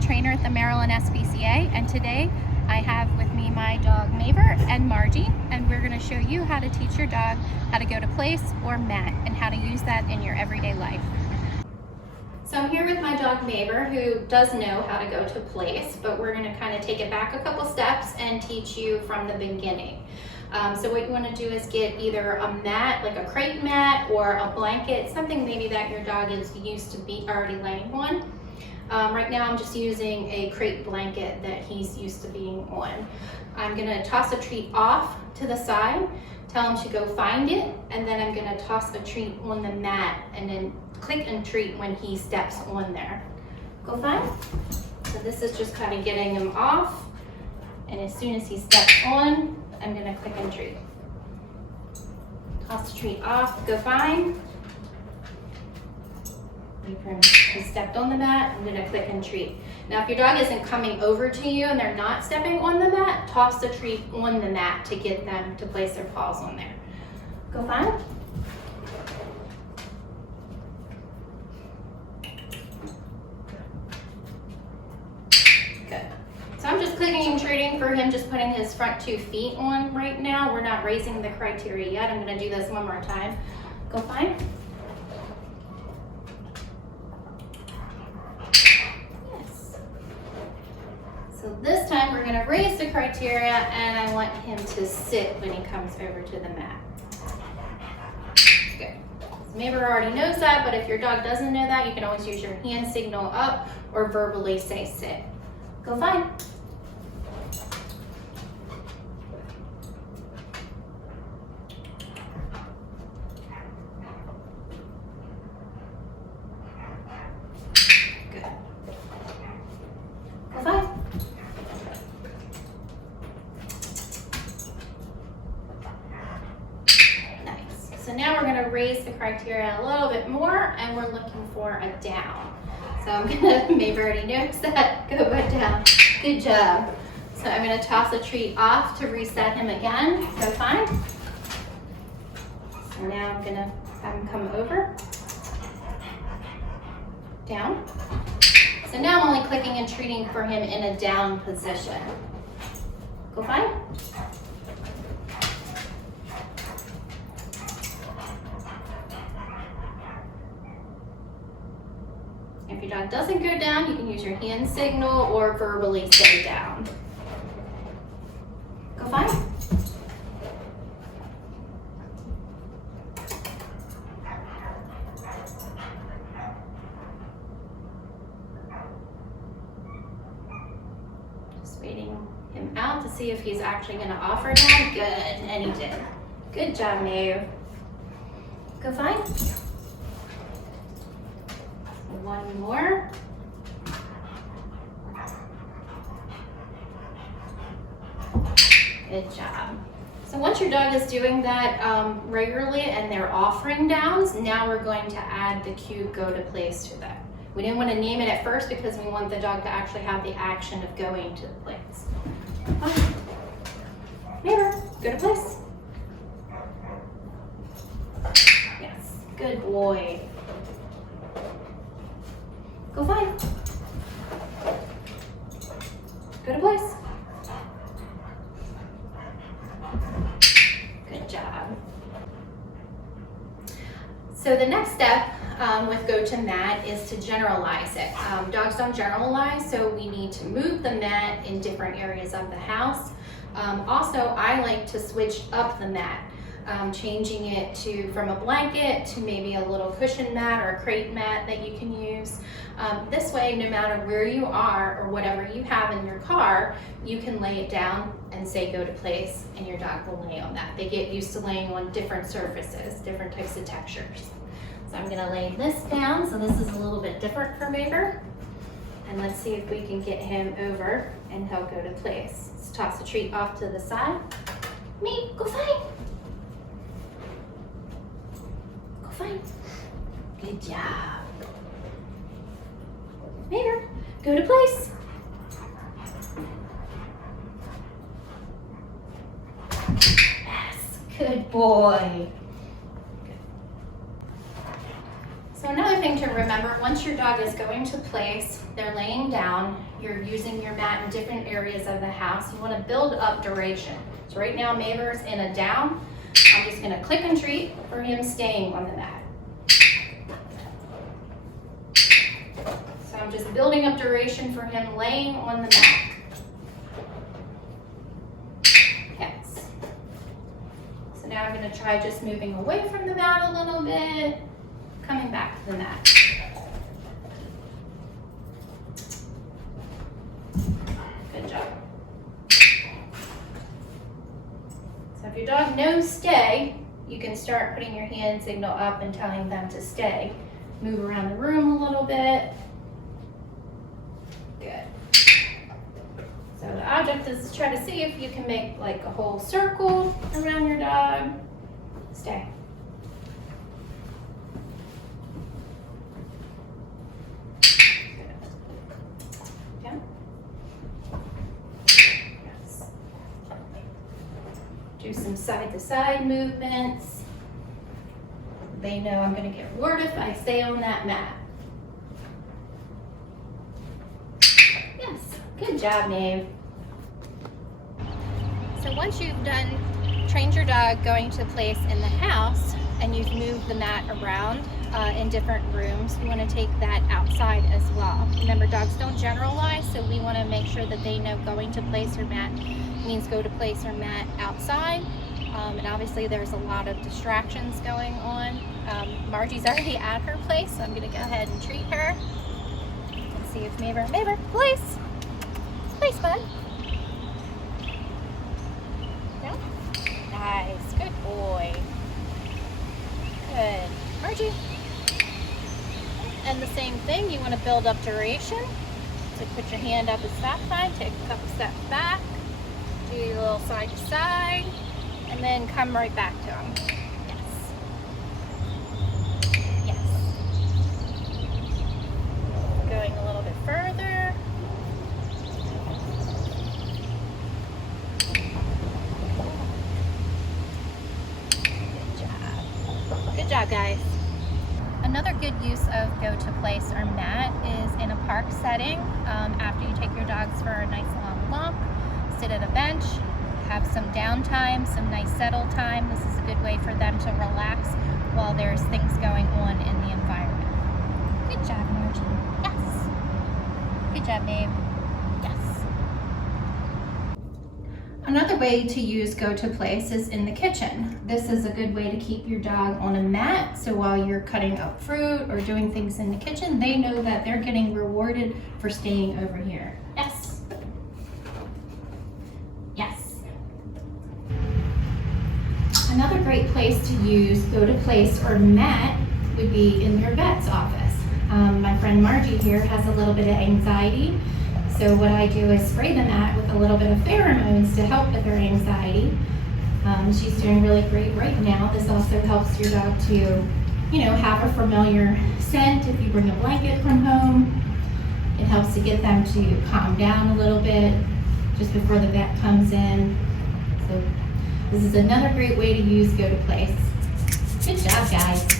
trainer at the Maryland SPCA, and today I have with me my dog Mavor and Margee, and we're going to show you how to teach your dog how to go to place or mat and how to use that in your everyday life. So I'm here with my dog Mavor, who does know how to go to place, but we're going to kind of take it back a couple steps and teach you from the beginning. So what you want to do is get either a mat, like a crate mat, or a blanket, something maybe that your dog is used to be already laying on. Right now I'm just using a crate blanket that he's used to being on. I'm going to toss a treat off to the side, tell him to go find it, and then I'm going to toss a treat on the mat and then click and treat when he steps on there. Go find. So this is just kind of getting him off, and as soon as he steps on, I'm going to click and treat. Toss the treat off, go find. He stepped on the mat, I'm going to click and treat. Now if your dog isn't coming over to you and they're not stepping on the mat, toss the treat on the mat to get them to place their paws on there. Go find. Good. So I'm just clicking and treating for him, just putting his front 2 feet on right now. We're not raising the criteria yet. I'm going to do this one more time. Go find. So this time we're going to raise the criteria, and I want him to sit when he comes over to the mat. Good. So Mavor already knows that, but if your dog doesn't know that, you can always use your hand signal up or verbally say sit. Go find. Good. Go find. So now we're going to raise the criteria a little bit more, and we're looking for a down. So I'm going to, Mavor already knows that, go back down. Good job. So I'm going to toss a treat off to reset him again. Go find. So now I'm going to have him come over. Down. So now I'm only clicking and treating for him in a down position. Go find. If your dog doesn't go down, you can use your hand signal or verbally say down. Go find. Just waiting him out to see if he's actually going to offer down. Good, and he did. Good job, Meow. Go find. One more. Good job. So once your dog is doing that regularly and they're offering downs, now we're going to add the cue go to place to that. We didn't want to name it at first because we want the dog to actually have the action of going to the place. Okay. Mavor, go to place. Yes, good boy. Go find. Go to place. Good job. So the next step with go to mat is to generalize it. Dogs don't generalize, so we need to move the mat in different areas of the house. Also, I like to switch up the mat. Changing it from a blanket to maybe a little cushion mat or a crate mat that you can use. This way, no matter where you are or whatever you have in your car, you can lay it down and say go to place, and your dog will lay on that. They get used to laying on different surfaces, different types of textures. So I'm going to lay this down, so this is a little bit different for Mavor. And let's see if we can get him over and he'll go to place. Let's toss the treat off to the side. Me, go find. Fine. Good job. Mavor, go to place. Yes, good boy. Good. So another thing to remember, once your dog is going to place, they're laying down, you're using your mat in different areas of the house. You want to build up duration. So right now Mavor's in a down. I'm just going to click and treat for him staying on the mat. So I'm just building up duration for him laying on the mat. Yes. So now I'm going to try just moving away from the mat a little bit, coming back to the mat. Good job. So if your dog knows stay, you can start putting your hand signal up and telling them to stay. Move around the room a little bit. Good. So the object is to try to see if you can make like a whole circle around your dog. Stay. Do some side-to-side movements. They know I'm going to get bored if I stay on that mat. Yes, good job, Maeve. So once you've trained your dog going to place in the house and you've moved the mat around in different rooms, we want to take that outside as well. Remember, dogs don't generalize, so we want to make sure that they know going to place or mat means go to place or mat outside. And obviously there's a lot of distractions going on. Margie's already at her place, so I'm going to go ahead and treat her and see if Mavor, place, bud. No? Nice, good boy. Good. Margie. And the same thing, you want to build up duration. So put your hand up as stop sign, take a couple steps back, do your little side to side, and then come right back to him. Yes. Yes. Going a little bit further. Good job. Good job, guys. Another good use of go to place or mat is in a park setting. After you take your dogs for a nice long walk, sit at a bench, have some downtime, some nice settle time. This is a good way for them to relax while there's things going on in the environment. Good job, Margie. Yes. Good job, babe. Yes. Another way to use go to place is in the kitchen. This is a good way to keep your dog on a mat, so while you're cutting up fruit or doing things in the kitchen, they know that they're getting rewarded for staying over here. Yes. Yes. Another great place to use go to place or mat would be in your vet's office. My friend Margie here has a little bit of anxiety, so what I do is spray the mat with a little bit of pheromones to help with her anxiety. She's doing really great right now. This also helps your dog to, have a familiar scent if you bring a blanket from home. It helps to get them to calm down a little bit just before the vet comes in. So this is another great way to use go to place. Good job, guys.